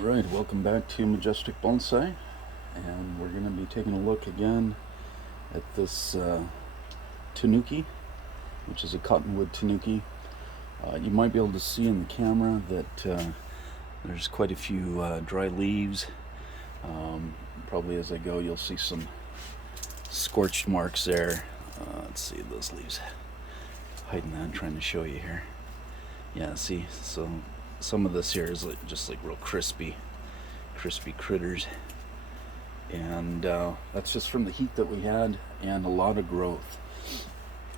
Alright, welcome back to Majestic Bonsai, and we're going to be taking a look again at this tanuki, which is a cottonwood tanuki. You might be able to see in the camera that there's quite a few dry leaves. Probably as I go you'll see some scorched marks there. Let's see, those leaves, hiding that, trying to show you here. Yeah, see, so some of this here is just like real crispy critters, and that's just from the heat that we had and a lot of growth.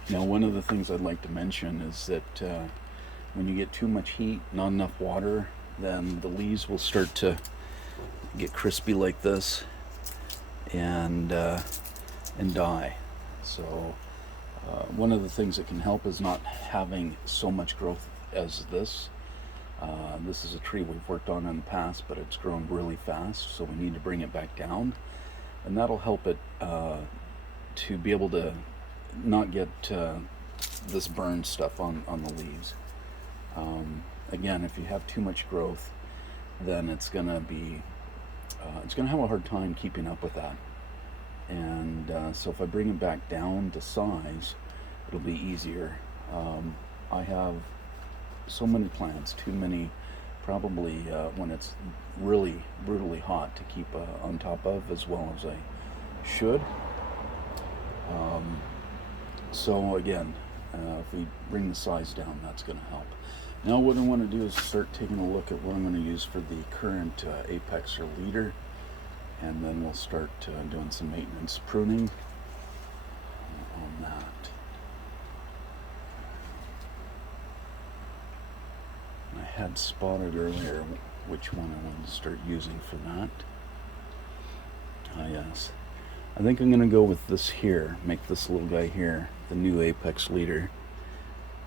Now, one of the things I'd like to mention is that when you get too much heat, not enough water, then the leaves will start to get crispy like this and die. So one of the things that can help is not having so much growth as this. This is a tree we've worked on in the past, but it's grown really fast, so we need to bring it back down, and that'll help it to be able to not get this burn stuff on the leaves. Again, if you have too much growth, then it's gonna have a hard time keeping up with that. And so if I bring it back down to size, it'll be easier. I have so many plants, too many probably when it's really brutally hot to keep on top of as well as I should. So again, if we bring the size down, that's going to help. Now what I want to do is start taking a look at what I'm going to use for the current apex or leader, and then we'll start doing some maintenance pruning on that. I had spotted earlier which one I wanted to start using for that. Yes. I think I'm going to go with this here, make this little guy here the new apex leader.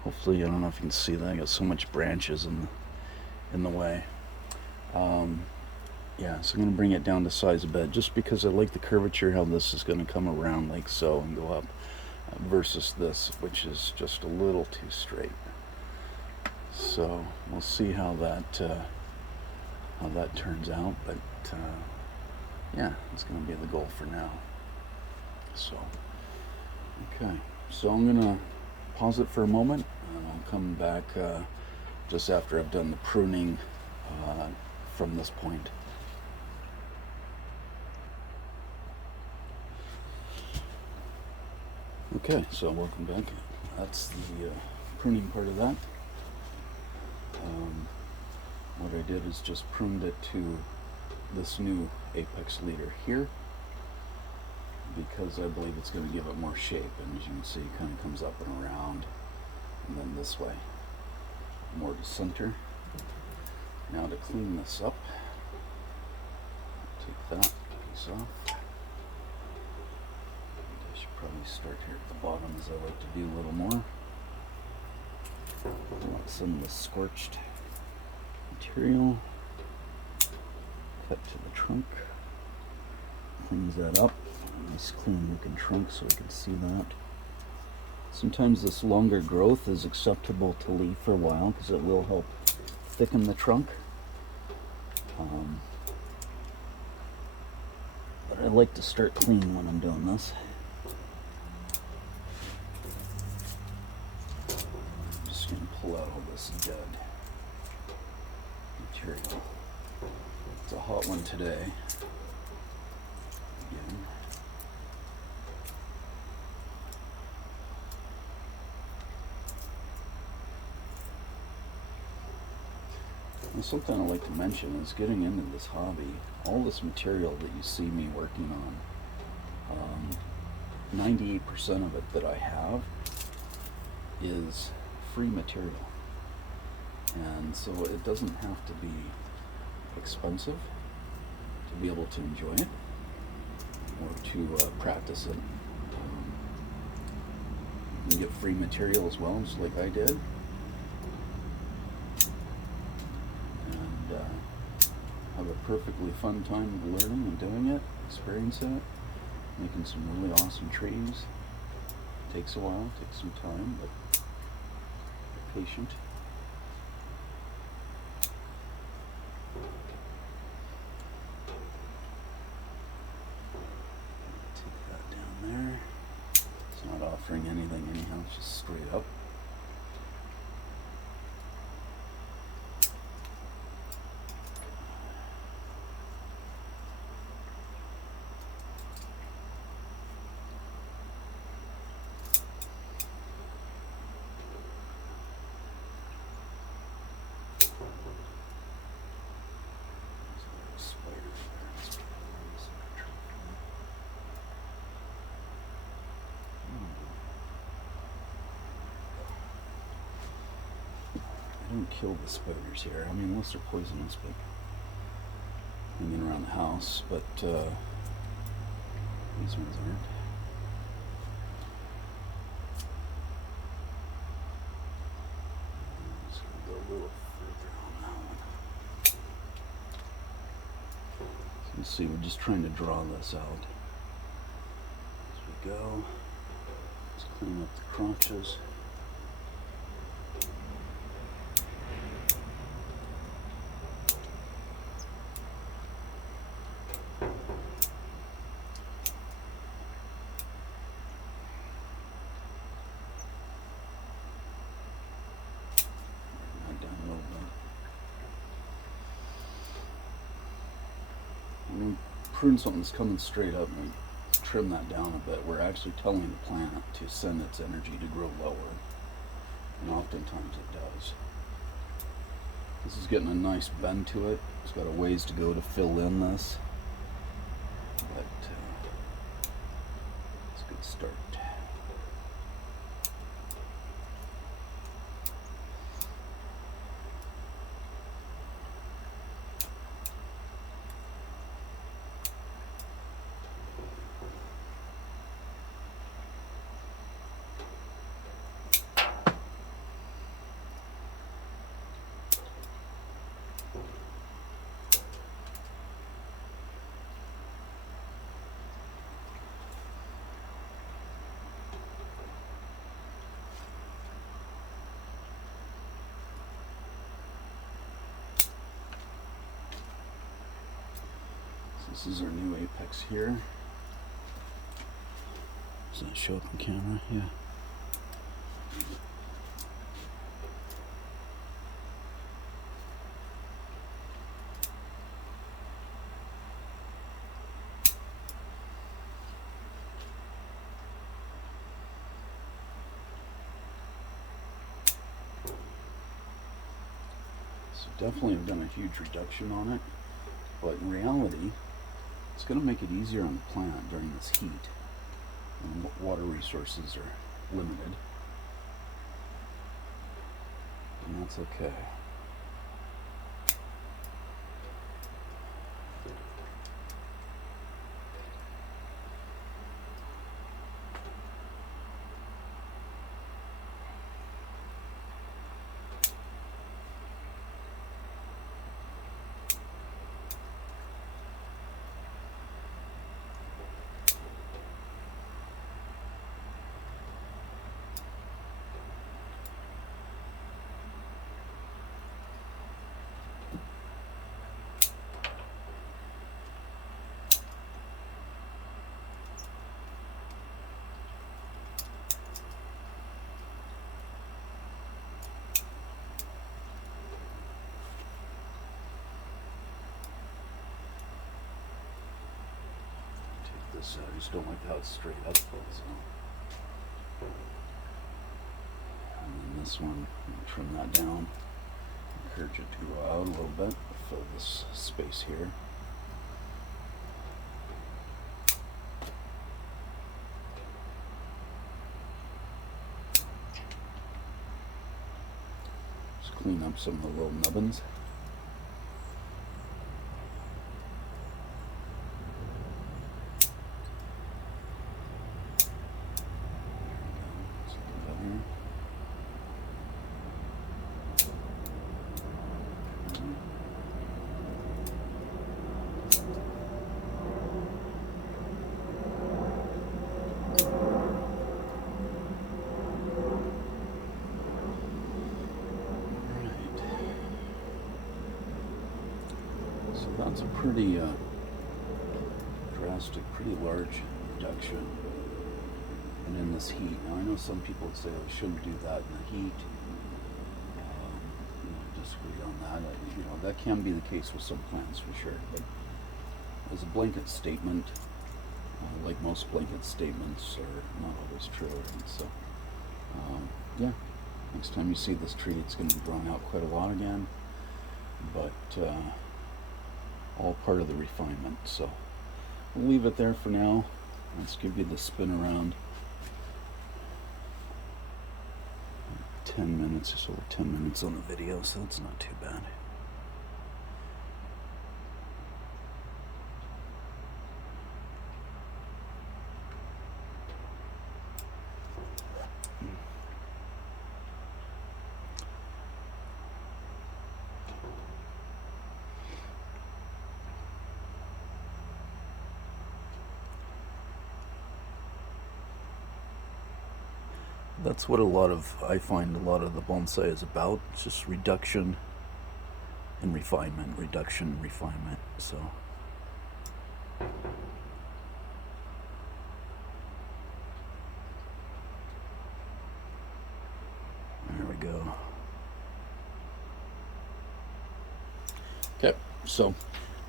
Hopefully, I don't know if you can see that, I got so much branches in the way. Yeah, so I'm going to bring it down to size a bit, just because I like the curvature, how this is going to come around like so and go up, versus this, which is just a little too straight. So we'll see how that turns out, but yeah, it's going to be the goal for now. So okay, so I'm going to pause it for a moment, and I'll come back just after I've done the pruning from this point. Okay, so welcome back. That's the pruning part of that. What I did is just pruned it to this new apex leader here, because I believe it's going to give it more shape, and as you can see, it kind of comes up and around, and then this way, more to center. Now to clean this up, take that piece off. I should probably start here at the bottom, as I like to do a little more. I want some of the scorched material. Cut to the trunk. Cleans that up. Nice clean looking trunk so we can see that. Sometimes this longer growth is acceptable to leave for a while because it will help thicken the trunk. But I like to start clean when I'm doing this. I'm just going to pull out all this dead material. It's a hot one today. Again. And something I like to mention is getting into this hobby, all this material that you see me working on, 98% of it that I have is free material. And so it doesn't have to be expensive to be able to enjoy it or to practice it. You can get free material as well, just like I did, and have a perfectly fun time learning and doing it, experiencing it, making some really awesome trees. It takes a while, it takes some time, but be patient. anything anyhow, it's just straight up. Don't kill the spiders here. I mean, unless they're poisonous, but hanging around the house. But these ones aren't. I'm just gonna go a little further on that one. So you see, we're just trying to draw this out as we go. Let's clean up the crotches. When we prune something that's coming straight up and we trim that down a bit, we're actually telling the plant to send its energy to grow lower. And oftentimes it does. This is getting a nice bend to it. It's got a ways to go to fill in this. But it's a good start. This is our new apex here. Does that show up on camera? Yeah. So definitely have done a huge reduction on it, but in reality, it's going to make it easier on the plant during this heat when water resources are limited, and that's okay. So I just don't like how it's straight up. So. And then this one, trim that down. Encourage it to go out a little bit. Fill this space here. Just clean up some of the little nubbins. That's a pretty drastic, pretty large reduction. and in this heat. Now I know some people would say we shouldn't do that in the heat. Disagree on that. That can be the case with some plants for sure. But as a blanket statement, like most blanket statements are not always true. And so, yeah, next time you see this tree, it's going to be grown out quite a lot again. But all part of the refinement. So we'll leave it there for now. Let's give you the spin around. 10 minutes, just over 10 minutes on the video, so it's not too bad. That's what I find a lot of the bonsai is about. It's just reduction and refinement, reduction and refinement. So there we go. Okay, so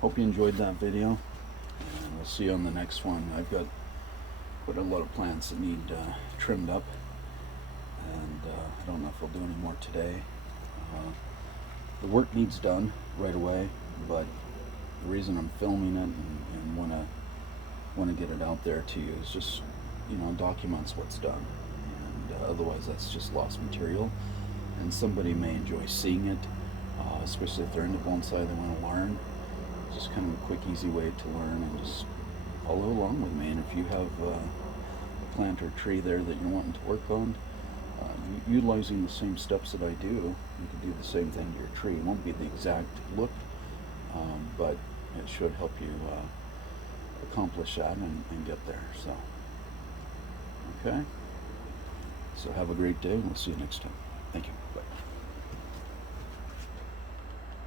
hope you enjoyed that video, and we'll see you on the next one. I've got quite a lot of plants that need trimmed up, and I don't know if I'll do any more today. The work needs done right away, but the reason I'm filming it and want to get it out there to you is just, documents what's done, and otherwise that's just lost material, and somebody may enjoy seeing it, especially if they're into bonsai, they want to learn. It's just kind of a quick, easy way to learn, and just follow along with me. And if you have a plant or tree there that you're wanting to work on, utilizing the same steps that I do, you can do the same thing to your tree. It won't be the exact look, but it should help you accomplish that and get there. So, okay. So have a great day, and we'll see you next time. Thank you. Bye.